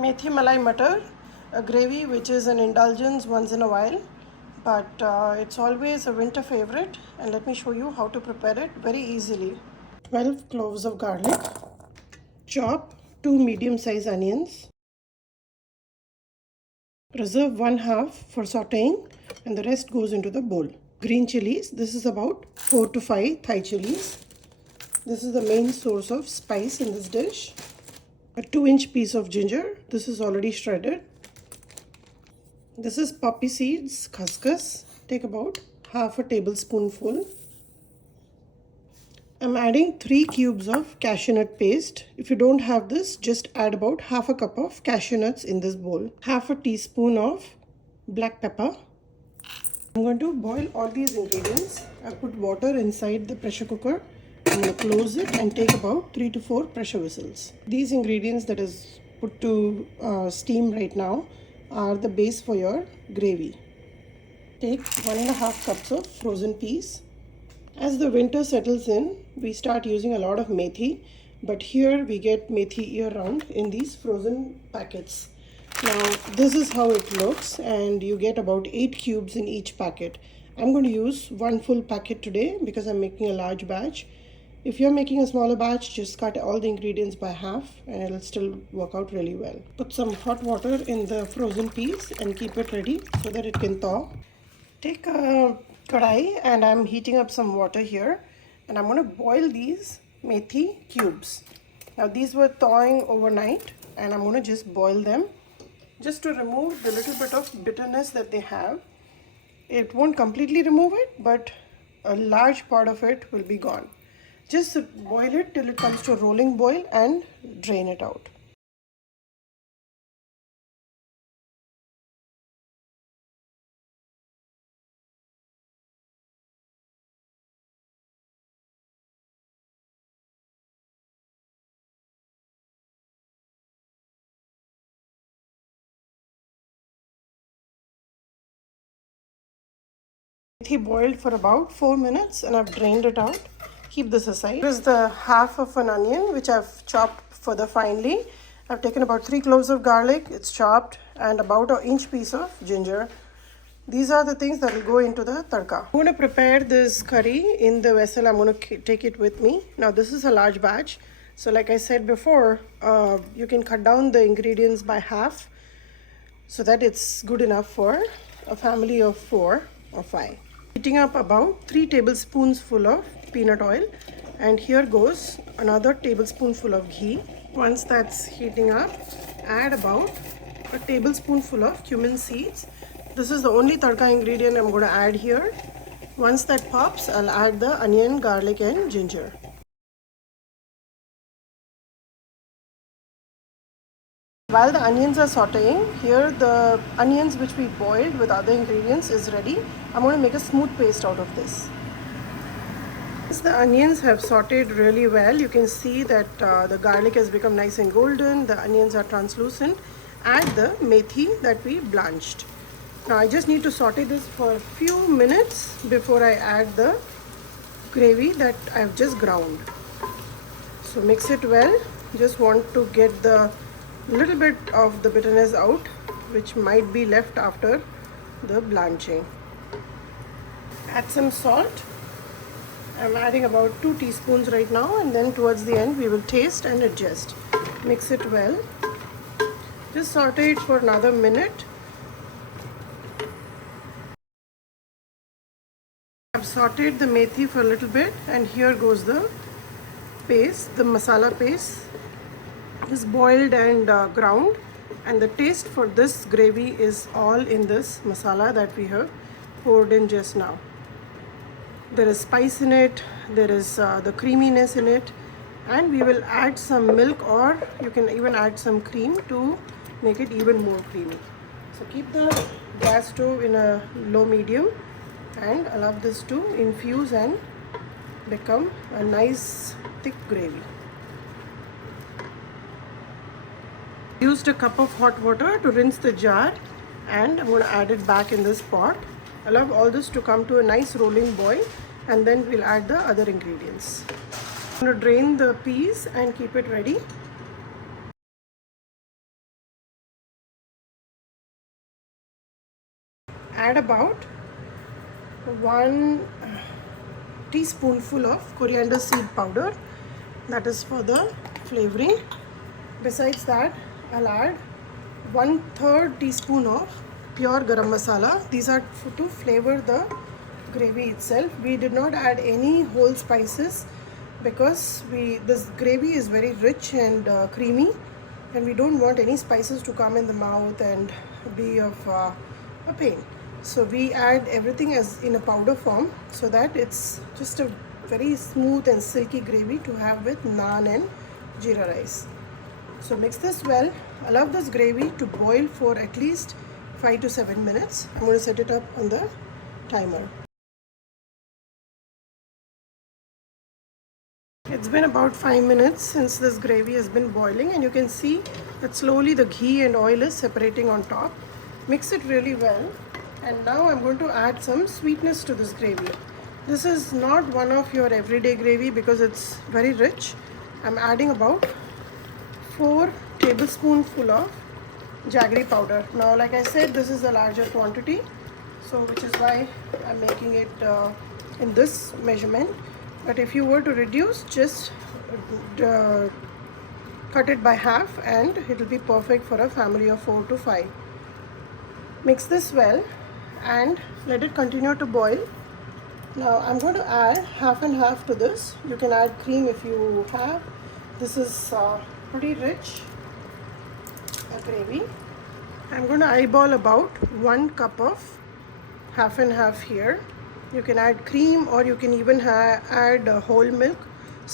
Methi Malai Mutter, a gravy which is an indulgence once in a while, but it's always a winter favorite. And let me show you how to prepare it very easily. 12 cloves of garlic, chop 2 medium-sized onions, reserve 1/2 for sauteing, and the rest goes into the bowl. Green chilies, this is about 4 to 5 Thai chilies. This is the main source of spice in this dish. A 2-inch piece of ginger, this is already shredded. This is poppy seeds, khaskhas. Take about half a tablespoonful. I'm adding 3 cubes of cashew nut paste. If you don't have this, just add about half a cup of cashew nuts in this bowl. Half a teaspoon of black pepper. I'm going to boil all these ingredients. I put water inside the pressure cooker. I'm going to close it and take about 3 to 4 pressure whistles. These ingredients that is put to steam right now are the base for your gravy. Take 1.5 cups of frozen peas. As the winter settles in, we start using a lot of methi, but here we get methi year round in these frozen packets. Now this is how it looks, and you get about 8 cubes in each packet. I'm going to use 1 full packet today because I'm making a large batch. If you're making a smaller batch, just cut all the ingredients by half and it'll still work out really well. Put some hot water in the frozen peas and keep it ready so that it can thaw. Take a kadai and I'm heating up some water here, and I'm going to boil these methi cubes. Now these were thawing overnight and I'm going to just boil them just to remove the little bit of bitterness that they have. It won't completely remove it, but a large part of it will be gone. Just boil it till it comes to a rolling boil and drain it out. Methi boiled for about 4 minutes and I've drained it out. Keep this aside. Here is the half of an onion which I've chopped further finely. I've taken about 3 cloves of garlic, it's chopped, and about an inch piece of ginger. These are the things that will go into the tadka. I'm going to prepare this curry in the vessel. I'm going to take it with me. Now this is a large batch. So like I said before, you can cut down the ingredients by half so that it's good enough for a family of 4 or 5. Heating up about 3 tablespoons full of peanut oil, and here goes another tablespoonful of ghee. Once that's heating up, add about a tablespoonful of cumin seeds. This is the only tadka ingredient I'm going to add here. Once that pops, I'll add the onion, garlic and ginger. While the onions are sauteing, here the onions which we boiled with other ingredients is ready. I'm going to make a smooth paste out of this. As the onions have sauteed really well, you can see that the garlic has become nice and golden, the onions are translucent. Add the methi that we blanched. Now I just need to saute this for a few minutes before I add the gravy that I've just ground. So mix it well. Just want to get the little bit of the bitterness out which might be left after the blanching. Add some salt. I'm adding about 2 teaspoons right now, and then towards the end we will taste and adjust. Mix it well. Just saute it for another minute. I've sauteed the methi for a little bit, and here goes the paste, the masala paste. Is boiled and ground, and the taste for this gravy is all in this masala that we have poured in just now. There is spice in it, there is the creaminess in it, and we will add some milk, or you can even add some cream to make it even more creamy. So keep the gas stove in a low medium and allow this to infuse and become a nice thick gravy. Used a cup of hot water to rinse the jar, and I'm going to add it back in this pot. Allow all this to come to a nice rolling boil, and then we'll add the other ingredients. I'm going to drain the peas and keep it ready. add about 1 teaspoonful of coriander seed powder, that is for the flavoring. Besides that, I'll add 1/3 teaspoon of pure garam masala. These are to flavor the gravy itself. We did not add any whole spices because this gravy is very rich and creamy, and we don't want any spices to come in the mouth and be of a pain. So we add everything as in a powder form, so that it's just a very smooth and silky gravy to have with naan and jeera rice. So mix this well. Allow this gravy to boil for at least 5 to 7 minutes. I'm going to set it up on the timer. It's been about 5 minutes since this gravy has been boiling, and you can see that slowly the ghee and oil is separating on top. Mix it really well, and now I'm going to add some sweetness to this gravy. This is not one of your everyday gravy because it's very rich. I'm adding about 4 tablespoonful of jaggery powder. Now, like I said, this is a larger quantity, so which is why I'm making it in this measurement. But if you were to reduce, just cut it by half and it will be perfect for a family of 4 to 5. Mix this well and let it continue to boil. Now I'm going to add half and half to this. You can add cream if you have. This is pretty rich gravy. I'm going to eyeball about 1 cup of half and half here. You can add cream, or you can even add whole milk.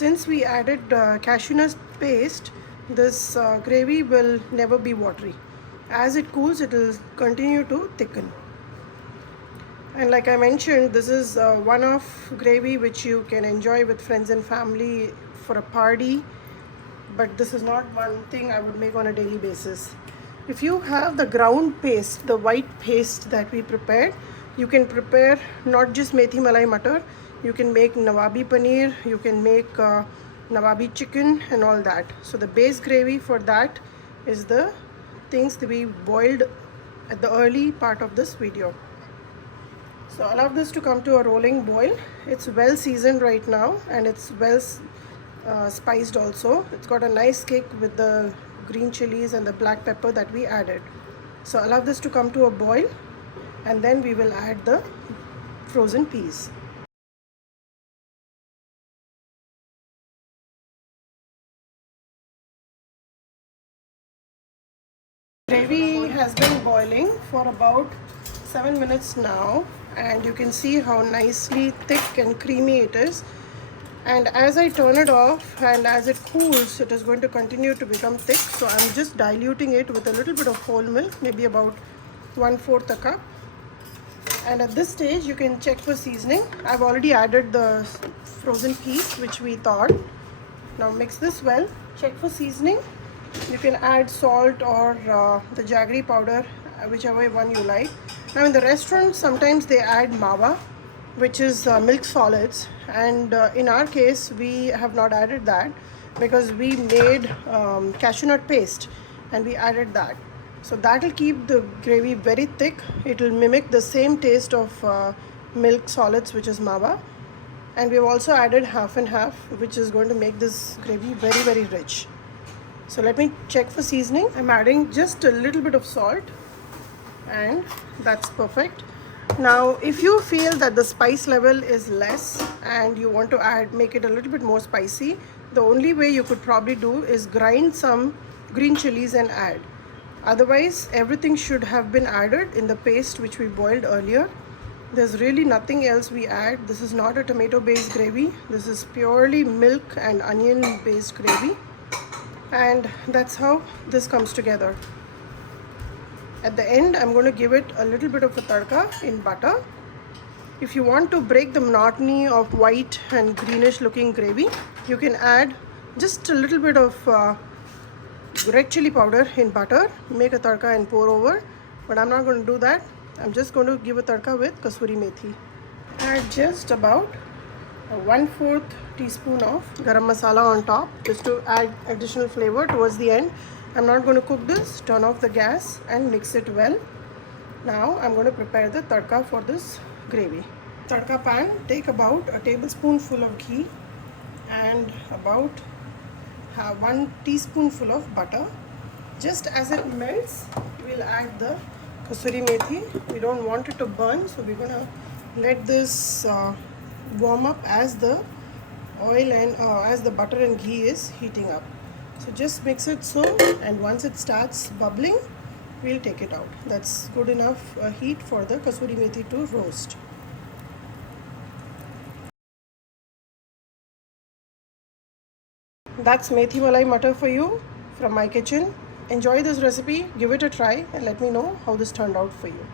Since we added cashew nut paste, this gravy will never be watery. As it cools, it will continue to thicken. And like I mentioned, this is one of gravy which you can enjoy with friends and family for a party. But this is not one thing I would make on a daily basis. If you have the ground paste, the white paste that we prepared, you can prepare not just Methi Malai Mutter, you can make Nawabi paneer, you can make Nawabi chicken and all that. So the base gravy for that is the things that we boiled at the early part of this video. So allow this to come to a rolling boil. It's well seasoned right now, and it's well spiced also. It's got a nice kick with the green chilies and the black pepper that we added. So allow this to come to a boil, and then we will add the frozen peas. Gravy has been boiling for about 7 minutes now, and you can see how nicely thick and creamy it is. And as I turn it off and as it cools, it is going to continue to become thick. So I'm just diluting it with a little bit of whole milk, maybe about 1/4 a cup. And at this stage, you can check for seasoning. I've already added the frozen peas, which we thawed. Now mix this well. Check for seasoning. You can add salt or the jaggery powder, whichever one you like. Now in the restaurant, sometimes they add mawa, which is milk solids, and in our case we have not added that because we made cashew nut paste and we added that. So that will keep the gravy very thick. It will mimic the same taste of milk solids, which is mawa. And we've also added half and half, which is going to make this gravy very, very rich. So let me check for seasoning. I'm adding just a little bit of salt, and that's perfect. Now if you feel that the spice level is less and you want to make it a little bit more spicy, the only way you could probably do is grind some green chilies and add. Otherwise, everything should have been added in the paste which we boiled earlier. There's really nothing else we add. This is not a tomato based gravy. This is purely milk and onion based gravy, and that's how this comes together. At the end, I'm going to give it a little bit of a tadka in butter. If you want to break the monotony of white and greenish looking gravy, you can add just a little bit of red chili powder in butter, make a tadka and pour over. But I'm not going to do that. I'm just going to give a tadka with kasuri methi. Add just about 1/4 teaspoon of garam masala on top, just to add additional flavor towards the end. I'm not going to cook this. Turn off the gas and mix it well. Now I'm going to prepare the tadka for this gravy. Tadka pan, take about a tablespoonful of ghee and about 1 teaspoonful of butter. Just as it melts, we'll add the kasuri methi. We don't want it to burn, so we're gonna let this warm up as the oil and as the butter and ghee is heating up. So just mix it so, and once it starts bubbling, we'll take it out. That's good enough heat for the kasuri methi to roast. That's Methi Malai Mutter for you from my kitchen. Enjoy this recipe, give it a try, and let me know how this turned out for you.